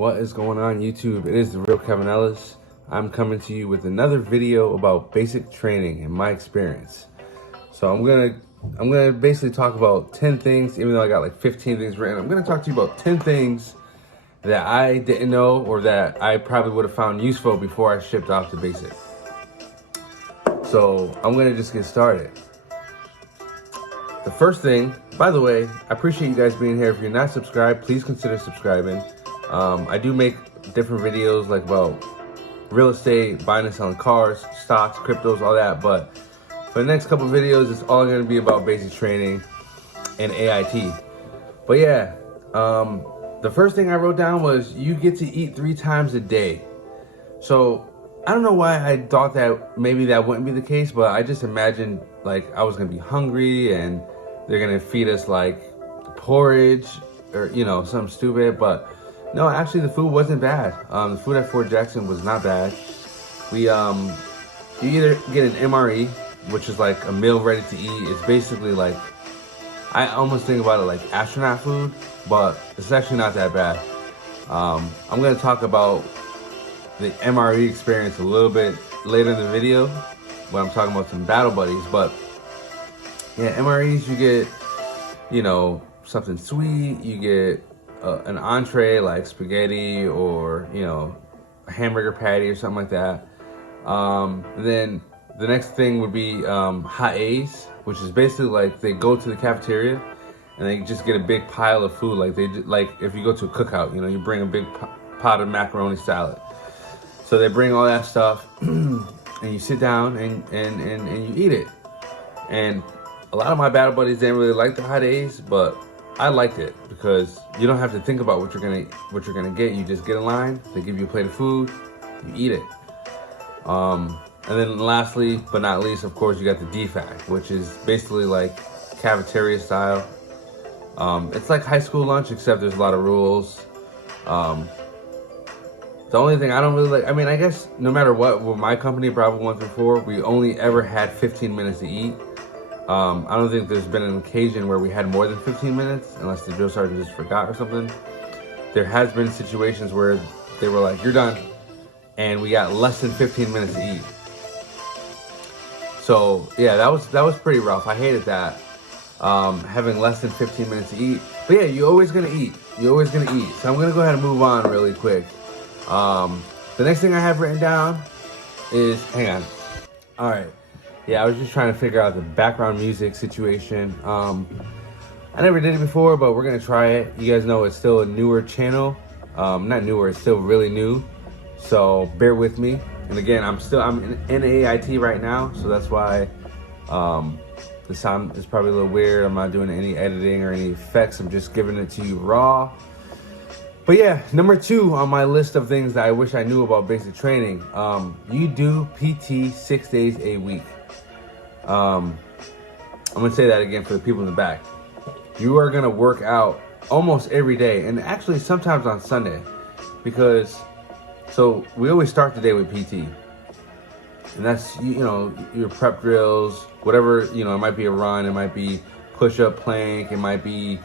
What is going on, YouTube? It is the real Kevin Ellis. I'm coming to you with another video about basic training and my experience. So I'm gonna basically talk about 10 things, even though I got like 15 things written. I'm gonna talk to you about 10 things that I didn't know or that I probably would have found useful before I shipped off to basic. So I'm gonna just get started. The first thing, by the way, I appreciate you guys being here. If you're not subscribed, please consider subscribing. I do make different videos like about real estate, buying and selling cars, stocks, cryptos, all that. But for the next couple of videos, it's all gonna be about basic training and AIT. But yeah, the first thing I wrote down was you get to eat 3 times a day. So I don't know why I thought that maybe that wouldn't be the case, but I just imagined like I was gonna be hungry and they're gonna feed us like porridge or, you know, something stupid. But no, actually the food wasn't bad. The food at Fort Jackson was not bad. We, you either get an MRE, which is like a meal ready to eat. It's basically like, I almost think about it like astronaut food, but it's actually not that bad. I'm gonna talk about the MRE experience a little bit later in the video when I'm talking about some battle buddies. But yeah, MREs, you get, you know, something sweet, you get an entree like spaghetti or, you know, a hamburger patty or something like that. Then the next thing would be hot A's, which is basically like they go to the cafeteria and they just get a big pile of food. Like like if you go to a cookout, you know, you bring a big pot of macaroni salad. So they bring all that stuff and you sit down and you eat it. And a lot of my battle buddies didn't really like the hot A's, but I liked it because you don't have to think about what you're gonna get. You just get in line, they give you a plate of food, you eat it. And then lastly, but not least, of course, you got the DFAC, which is basically like cafeteria style. It's like high school lunch, except there's a lot of rules. The only thing I don't really like, I mean, I guess no matter what, with my company, Bravo 1 through 4, we only ever had 15 minutes to eat. I don't think there's been an occasion where we had more than 15 minutes, unless the drill sergeant just forgot or something. There has been situations where they were like, you're done, and we got less than 15 minutes to eat. So yeah, that was pretty rough. I hated that, having less than 15 minutes to eat. But yeah, you're always gonna eat. You're always gonna eat. So I'm gonna go ahead and move on really quick. The next thing I have written down is, hang on. All right. Yeah, I was just trying to figure out the background music situation. I never did it before, but we're gonna try it. You guys know it's still a newer channel. Not newer, it's still really new. So bear with me. And again, I'm in AIT right now, so that's why the sound is probably a little weird. I'm not doing any editing or any effects. I'm just giving it to you raw. But yeah, number 2 on my list of things that I wish I knew about basic training. You do PT 6 days a week. I'm gonna say that again for the people in the back. You are gonna work out almost every day, and actually sometimes on Sunday, because so we always start the day with PT, and that's, you know, your prep drills, whatever, you know, it might be a run, it might be push-up, plank, it might be,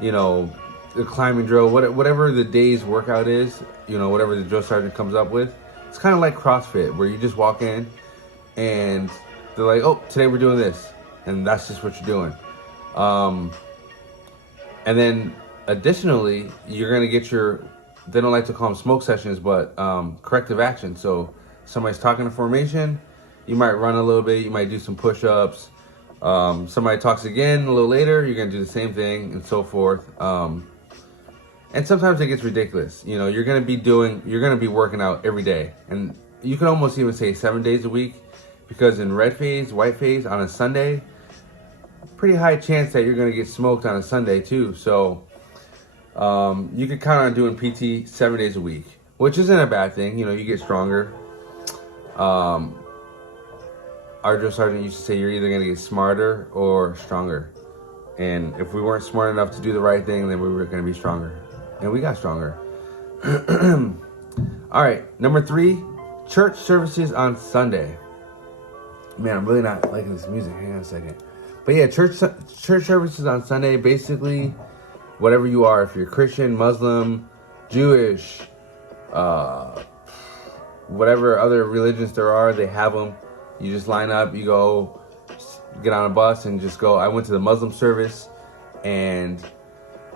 you know, a climbing drill, whatever the day's workout is, you know, whatever the drill sergeant comes up with. It's kind of like CrossFit, where you just walk in and they're like, oh, today we're doing this, and that's just what you're doing. And then additionally, you're gonna get your, they don't like to call them smoke sessions, but corrective action. So somebody's talking to formation, you might run a little bit, you might do some push-ups. Somebody talks again a little later, you're gonna do the same thing, and so forth. And sometimes it gets ridiculous. You know, you're gonna be working out every day, and you can almost even say 7 days a week. Because in red phase, white phase on a Sunday, pretty high chance that you're gonna get smoked on a Sunday too. So you can count on doing PT 7 days a week, which isn't a bad thing. You know, you get stronger. Our drill sergeant used to say you're either gonna get smarter or stronger. And if we weren't smart enough to do the right thing, then we were gonna be stronger. And we got stronger. All right, number 3, church services on Sunday. Man, I'm really not liking this music. Hang on a second. But yeah, church services on Sunday, basically whatever you are, if you're Christian, Muslim, Jewish, whatever other religions there are, they have them. You just line up, you go, get on a bus and just go. I went to the Muslim service, and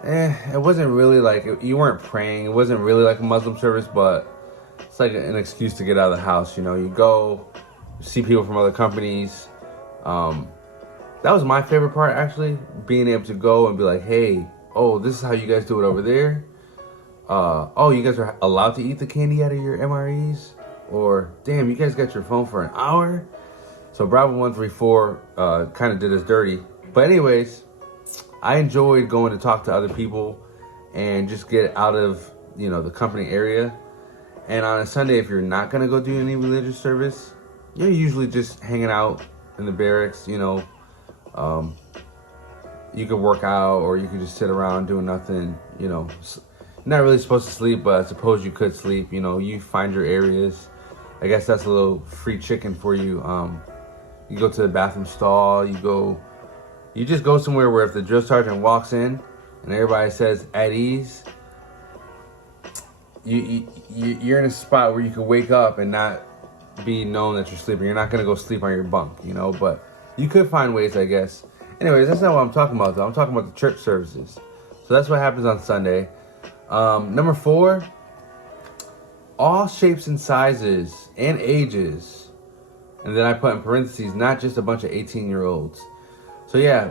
it wasn't really like, you weren't praying. It wasn't really like a Muslim service, but it's like an excuse to get out of the house. You know, you go, see people from other companies. That was my favorite part, actually, being able to go and be like, hey, oh, this is how you guys do it over there. Oh, you guys are allowed to eat the candy out of your MREs? Or, damn, you guys got your phone for an hour? So Bravo 134 kind of did us dirty. But anyways, I enjoyed going to talk to other people and just get out of, you know, the company area. And on a Sunday, if you're not going to go do any religious service, you're usually just hanging out in the barracks, you know. You could work out, or you could just sit around doing nothing, you know. You're not really supposed to sleep, but I suppose you could sleep. You know, you find your areas. I guess that's a little free chicken for you. You go to the bathroom stall, you just go somewhere where if the drill sergeant walks in and everybody says at ease, you're in a spot where you can wake up and not be known that you're sleeping. You're not gonna go sleep on your bunk, you know, but you could find ways, I guess. Anyways, that's not what I'm talking about, though. I'm talking about the church services. So that's what happens on Sunday. Number 4, all shapes and sizes and ages. And then I put in parentheses, not just a bunch of 18-year-olds. So yeah,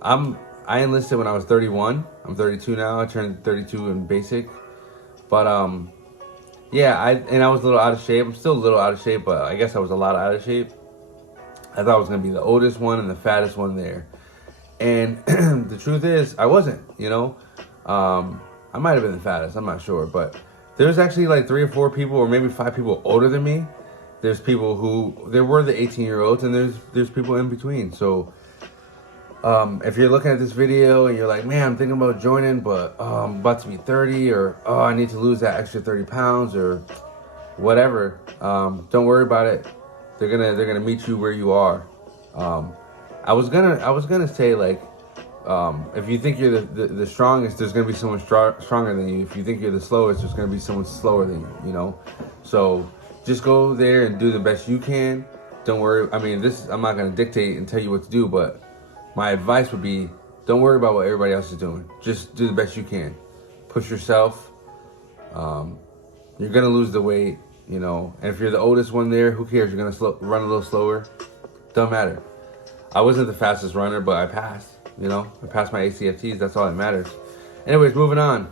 I enlisted when I was 31. I'm 32 now. I turned 32 in basic. But yeah, I was a little out of shape. I'm still a little out of shape, but I guess I was a lot out of shape. I thought I was going to be the oldest one and the fattest one there. And the truth is, I wasn't, you know. I might have been the fattest, I'm not sure. But there's actually like 3 or 4 people, or maybe 5 people older than me. There's people there were the 18-year-olds, and there's people in between. So if you're looking at this video and you're like, man, I'm thinking about joining, but I'm about to be 30, or oh, I need to lose that extra 30 pounds or whatever, don't worry about it. They're gonna meet you where you are. I was gonna say, like, if you think you're the strongest, there's gonna be someone stronger than you. If you think you're the slowest, there's gonna be someone slower than you. You know, so just go there and do the best you can. Don't worry. I mean, I'm not gonna dictate and tell you what to do, but my advice would be, don't worry about what everybody else is doing. Just do the best you can. Push yourself. You're gonna lose the weight. You know, and if you're the oldest one there, who cares? You're gonna run a little slower. Don't matter. I wasn't the fastest runner, but I passed. You know, I passed my ACFTs. That's all that matters. Anyways, moving on,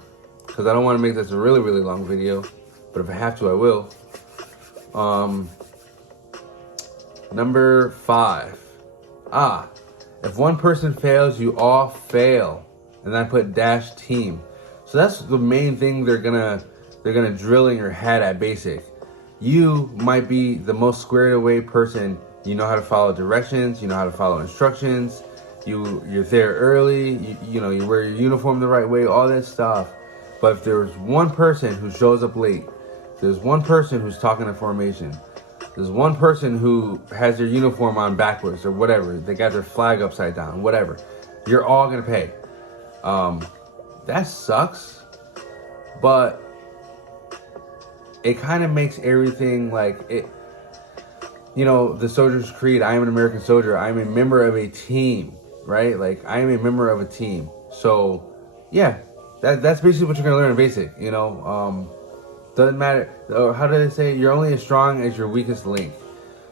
because I don't want to make this a really, really long video, but if I have to, I will. Number 5. If one person fails, you all fail. And then I put dash team. So that's the main thing they're gonna drill in your head at basic. You might be the most squared away person. You know how to follow directions. You know how to follow instructions. You're there early. You know, you wear your uniform the right way. All that stuff. But if there's one person who shows up late, there's one person who's talking in formation, there's one person who has their uniform on backwards or whatever, they got their flag upside down, whatever, you're all gonna pay. That sucks, but it kind of makes everything like it. You know, the Soldier's Creed, I am an American soldier. I am a member of a team, right? Like, I am a member of a team. So, yeah, that's basically what you're going to learn in basic, you know. Doesn't matter. How do they say? You're only as strong as your weakest link.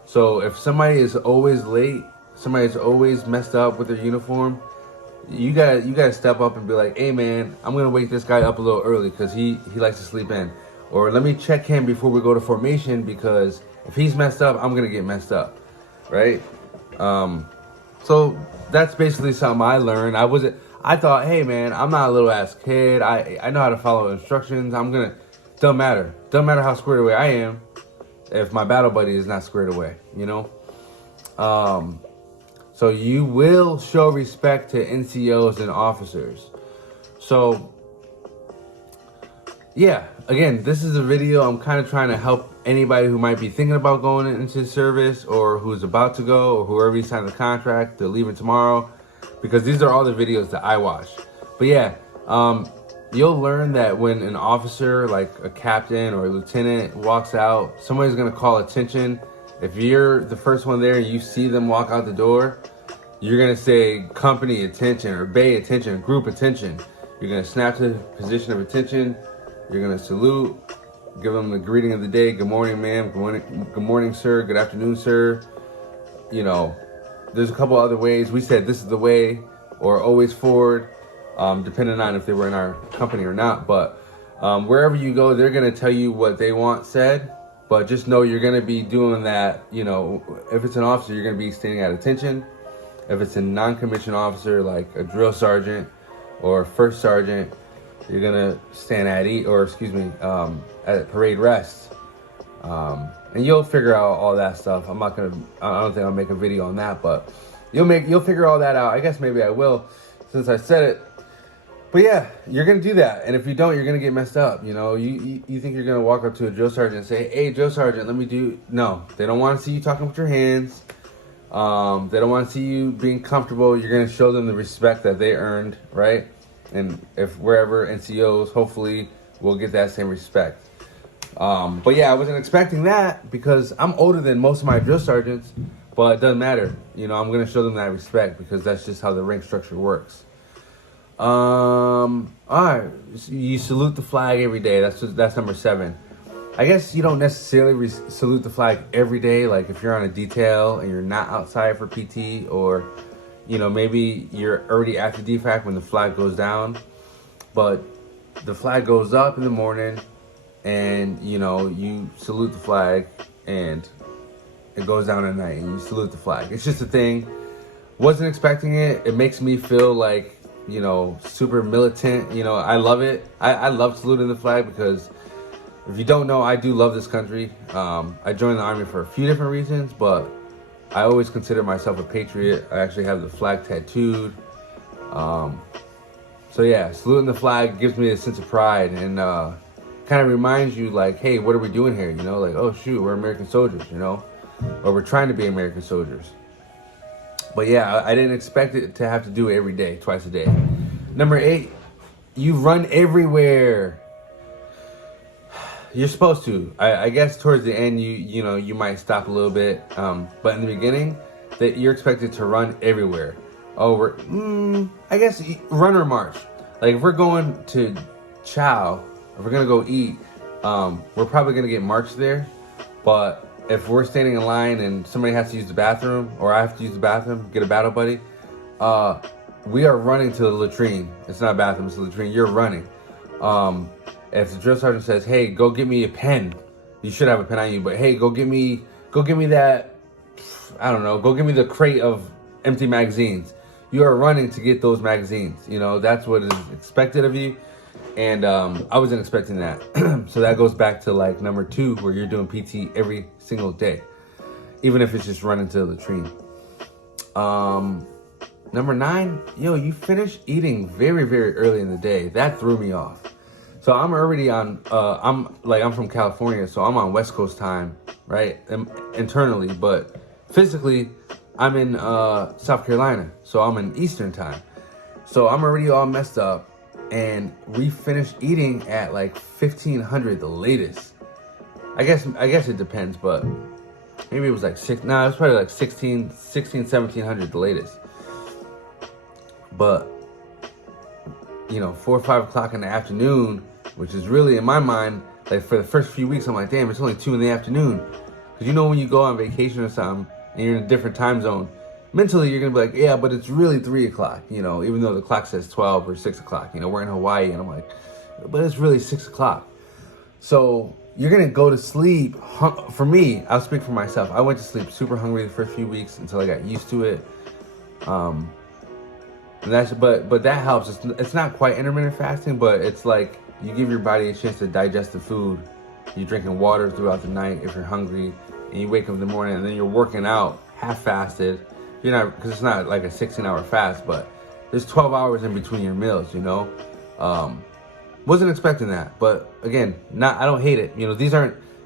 So, if somebody is always late, somebody's always messed up with their uniform, you gotta step up and be like, hey, man, I'm going to wake this guy up a little early because he likes to sleep in. Or let me check him before we go to formation, because if he's messed up, I'm going to get messed up, right? So that's basically something I learned. I thought, hey, man, I'm not a little ass kid. I know how to follow instructions. Don't matter how squared away I am if my battle buddy is not squared away, you know? So you will show respect to NCOs and officers. So, yeah, again, this is a video. I'm kind of trying to help anybody who might be thinking about going into service, or who's about to go, or whoever signed the contract, they're leaving tomorrow, because these are all the videos that I watch. But yeah, you'll learn that when an officer, like a captain or a lieutenant, walks out, somebody's gonna call attention. If you're the first one there and you see them walk out the door, you're gonna say company attention or bay attention, group attention. You're gonna snap to the position of attention. You're gonna salute, give them the greeting of the day. Good morning, ma'am. Good morning, sir. Good afternoon, sir. You know, there's a couple other ways. We said this is the way, or always forward, depending on if they were in our company or not. But wherever you go, they're gonna tell you what they want said. But just know you're gonna be doing that. You know, if it's an officer, you're gonna be standing at attention. If it's a non-commissioned officer, like a drill sergeant or a first sergeant, you're gonna stand at at parade rest. And you'll figure out all that stuff. I don't think I'll make a video on that, but you'll figure all that out. I guess maybe I will, since I said it. But yeah, you're gonna do that, and if you don't, you're gonna get messed up. You know, you think you're gonna walk up to a drill sergeant and say, "Hey, drill sergeant, let me do." No, they don't want to see you talking with your hands. They don't want to see you being comfortable. You're gonna show them the respect that they earned, right? And if wherever NCOs, hopefully, will get that same respect. But yeah, I wasn't expecting that because I'm older than most of my drill sergeants, but it doesn't matter. You know, I'm gonna show them that respect because that's just how the rank structure works. All right, you salute the flag every day. That's number 7. I guess you don't necessarily salute the flag every day. Like if you're on a detail and you're not outside for PT, or you know, maybe you're already at the DFAC when the flag goes down, but the flag goes up in the morning and you know, you salute the flag and it goes down at night and you salute the flag. It's just a thing. Wasn't expecting it. It makes me feel like, you know, super militant. You know, I love it. I love saluting the flag because if you don't know, I do love this country. I joined the Army for a few different reasons, but I always consider myself a patriot. I actually have the flag tattooed. So yeah, saluting the flag gives me a sense of pride and kind of reminds you like, hey, what are we doing here? You know, like, oh shoot, we're American soldiers, you know, or we're trying to be American soldiers. But yeah, I didn't expect it to have to do it every day, twice a day. Number 8, you run everywhere. You're supposed to. I guess towards the end, you know, you might stop a little bit. But in the beginning, that you're expected to run everywhere. Oh, I guess run or march. Like if we're going to chow, if we're gonna go eat, we're probably gonna get marched there. But if we're standing in line and somebody has to use the bathroom, or I have to use the bathroom, get a battle buddy, we are running to the latrine. It's not a bathroom, it's a latrine. You're running. If the drill sergeant says, hey, go get me a pen, you should have a pen on you, but hey, go get me that, I don't know, go get me the crate of empty magazines. You are running to get those magazines. You know, that's what is expected of you. And I wasn't expecting that. So that goes back to like number 2, where you're doing PT every single day, even if it's just running to the latrine. Number 9, you finish eating very, very early in the day. That threw me off. So I'm already on, I'm from California, so I'm on West Coast time, right? Internally, but physically, I'm in South Carolina, so I'm in Eastern time. So I'm already all messed up, and we finished eating at like 1500 the latest. I guess it depends, but maybe it was like it was probably like 1700 the latest. But, 4 or 5 o'clock in the afternoon, which is really, in my mind, like for the first few weeks, I'm like, damn, it's only 2 in the afternoon. Because when you go on vacation or something, and you're in a different time zone, mentally you're going to be like, yeah, but it's really 3 o'clock, even though the clock says 12 or 6 o'clock. We're in Hawaii, and I'm like, but it's really 6 o'clock. So you're going to go to sleep. For me, I'll speak for myself. I went to sleep super hungry the first few weeks until I got used to it. And but that helps. It's not quite intermittent fasting, but it's like you give your body a chance to digest the food. You're drinking water throughout the night if you're hungry, and you wake up in the morning, and then you're working out half fasted. You're not, because it's not like a 16-hour fast, but there's 12 hours in between your meals. Wasn't expecting that, but again, I don't hate it.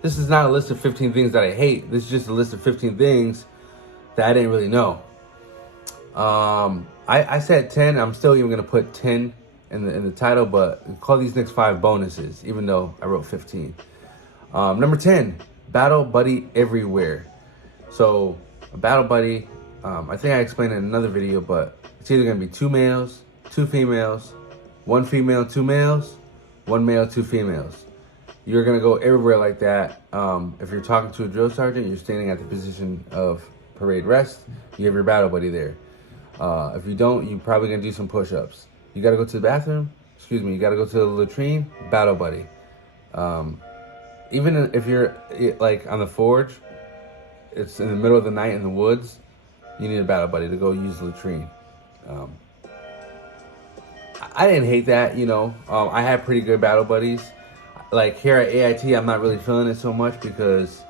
This is not a list of 15 things that I hate. This is just a list of 15 things that I didn't really know. I said 10. I'm still even gonna put 10 in the title, but call these next 5 bonuses, even though I wrote 15. Number 10, battle buddy everywhere. So a battle buddy, I think I explained it in another video, but it's either gonna be 2 males, 2 females, 1 female, 2 males, 1 male, 2 females. You're gonna go everywhere like that. If you're talking to a drill sergeant, you're standing at the position of parade rest. You have your battle buddy there. If you don't, you're probably gonna do some push-ups. You gotta go to the bathroom. You gotta go to the latrine. Battle buddy. Even if you're like on the forge, it's in the middle of the night in the woods, you need a battle buddy to go use the latrine. I didn't hate that, you know. I had pretty good battle buddies. Like here at AIT, I'm not really feeling it so much because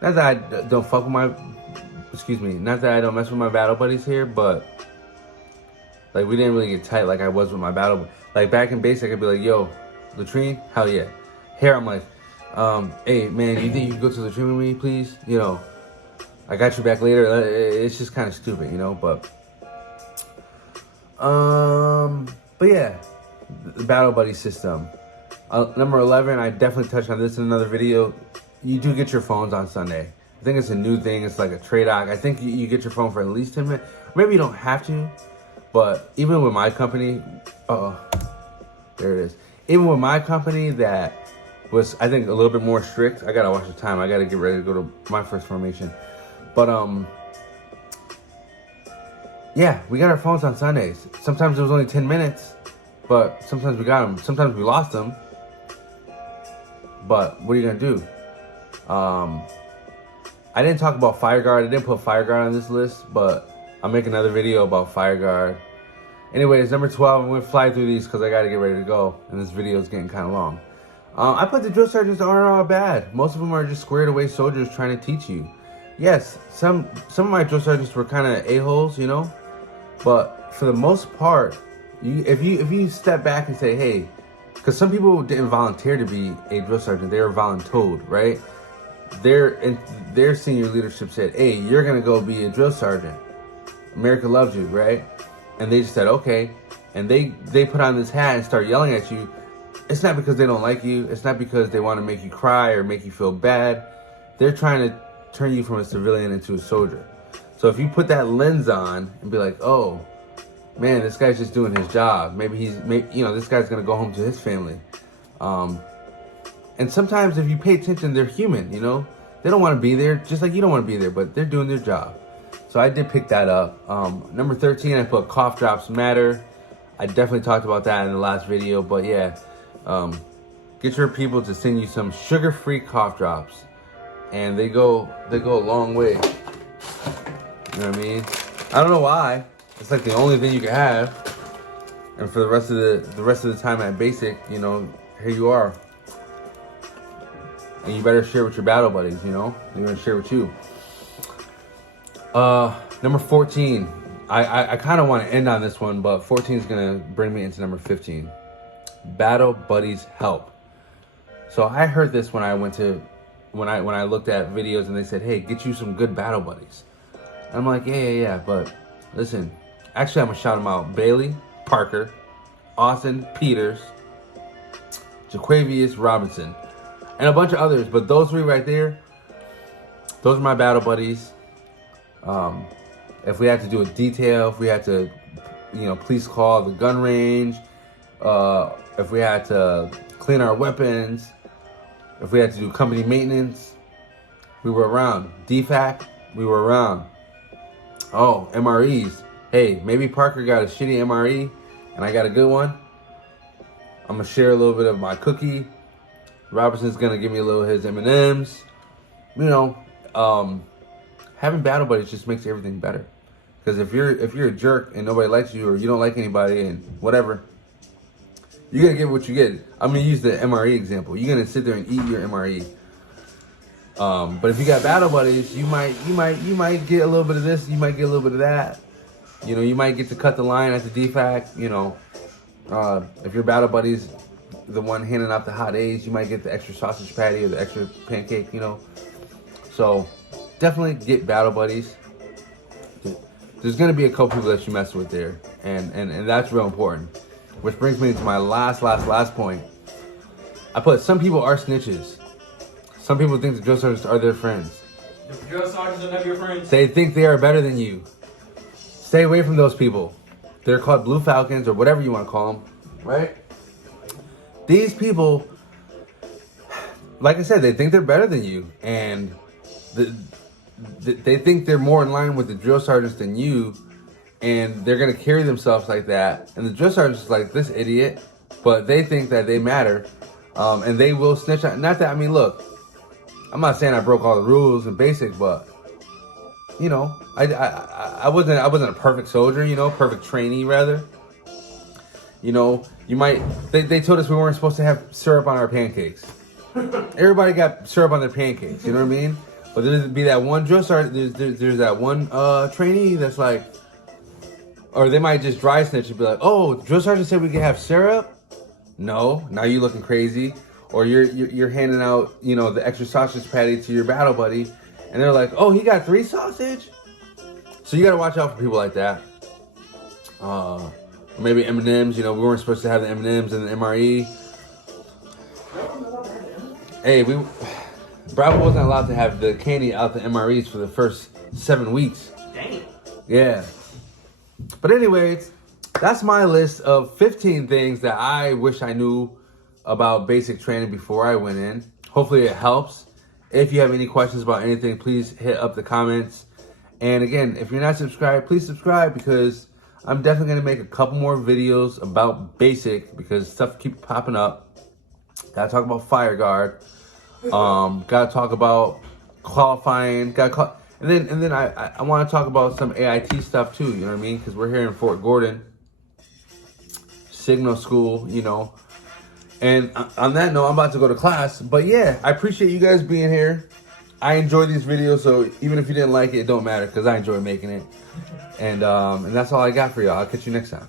not that I don't fuck with my, not that I don't mess with my battle buddies here, but like we didn't really get tight like I was with my battle. Like back in basic, I'd be like, yo, latrine? Hell yeah. Here I'm like, hey man, you think you can go to the latrine with me, please? You know, I got your back later. It's just kind of stupid, you know, but yeah, the battle buddy system. Number 11, I definitely touched on this in another video. You do get your phones on Sunday. I think it's a new thing. It's like a trade-off. I think you get your phone for at least 10 minutes. Maybe you don't have to, but even with my company, there it is. Even with my company that was, I think, a little bit more strict. I gotta watch the time. I gotta get ready to go to my first formation. But yeah, we got our phones on Sundays. Sometimes it was only 10 minutes, but sometimes we got them. Sometimes we lost them. But what are you gonna do? I didn't talk about fire guard. I didn't put fire guard on this list, but I'll make another video about fire guard. Anyways, number 12, I'm gonna fly through these because I gotta get ready to go, and this video is getting kind of long. I put the drill sergeants aren't all bad. Most of them are just squared away soldiers trying to teach you. Yes, some of my drill sergeants were kind of a-holes, you know, but for the most part, if you step back and say, hey, because some people didn't volunteer to be a drill sergeant, they were voluntold, right? Their senior leadership said, hey, you're gonna go be a drill sergeant. America loves you, right? And they just said, okay. And they put on this hat and start yelling at you. It's not because they don't like you. It's not because they want to make you cry or make you feel bad. They're trying to turn you from a civilian into a soldier. So if you put that lens on and be like, oh, man, this guy's just doing his job. Maybe this guy's gonna go home to his family. And sometimes if you pay attention, they're human, you know? They don't want to be there, just like you don't want to be there, but they're doing their job. So I did pick that up. Number 13, I put cough drops matter. I definitely talked about that in the last video, but yeah. Get your people to send you some sugar-free cough drops. And they go a long way. You know what I mean? I don't know why. It's like the only thing you can have. And for the rest of the time at basic, you know, here you are. And you better share with your battle buddies, you know? They're gonna share with you. Number 14. I kind of want to end on this one, but 14 is gonna bring me into number 15. Battle buddies help. So I heard this when I looked at videos and they said, hey, get you some good battle buddies. I'm like, yeah, but listen, actually I'm gonna shout them out. Bailey, Parker, Austin, Peters, Jaquavius Robinson, and a bunch of others, but those 3 right there, those are my battle buddies. If we had to do a detail, if we had to, police call the gun range, if we had to clean our weapons, if we had to do company maintenance, we were around. DFAC, we were around. Oh, MREs. Hey, maybe Parker got a shitty MRE and I got a good one. I'm gonna share a little bit of my cookie. Robertson's gonna give me a little of his M&Ms. Having battle buddies just makes everything better. Because if you're a jerk and nobody likes you, or you don't like anybody and whatever, you're gonna get what you get. I'm gonna use the MRE example. You're gonna sit there and eat your MRE. But if you got battle buddies, you might get a little bit of this, you might get a little bit of that. You might get to cut the line at the DFAC. If your battle buddy's the one handing out the hot A's, you might get the extra sausage patty or the extra pancake. So definitely get battle buddies. There's gonna be a couple people that you mess with there, and that's real important. which brings me to my last point. I put, some people are snitches. Some people think the drill sergeants are their friends. The drill sergeants are never your friends. They think they are better than you. Stay away from those people. They're called Blue Falcons or whatever you want to call them, right? These people, like I said, they think they're better than you, and they think they're more in line with the drill sergeants than you, and they're gonna carry themselves like that. And the drill sergeant's is like, this idiot, but they think that they matter, and they will snitch on. Not that, I mean, look, I'm not saying I broke all the rules in basic, but you know, I wasn't a perfect soldier, you know, perfect trainee rather. You know, they told us we weren't supposed to have syrup on our pancakes. Everybody got syrup on their pancakes, you know what I mean? But there'd be that one drill sergeant, there's that one trainee that's like, or they might just dry snitch and be like, oh, drill sergeant said we could have syrup? No, now you looking crazy. Or you're handing out, you know, the extra sausage patty to your battle buddy, and they're like, oh, he got 3 sausage? So you gotta watch out for people like that. Maybe M&Ms, you know, we weren't supposed to have the M&Ms and the MRE. Hey, Bravo wasn't allowed to have the candy out the MREs for the first 7 weeks. Dang. Yeah. But anyways, that's my list of 15 things that I wish I knew about basic training before I went in. Hopefully it helps. If you have any questions about anything, please hit up the comments. And again, if you're not subscribed, please subscribe, because I'm definitely going to make a couple more videos about basic, because stuff keeps popping up. Gotta talk about fire guard. Gotta talk about qualifying. And then I want to talk about some AIT stuff too. You know what I mean? Because we're here in Fort Gordon, Signal School. You know. And on that note, I'm about to go to class. But yeah, I appreciate you guys being here. I enjoy these videos, so even if you didn't like it, it don't matter, because I enjoy making it. And that's all I got for y'all. I'll catch you next time.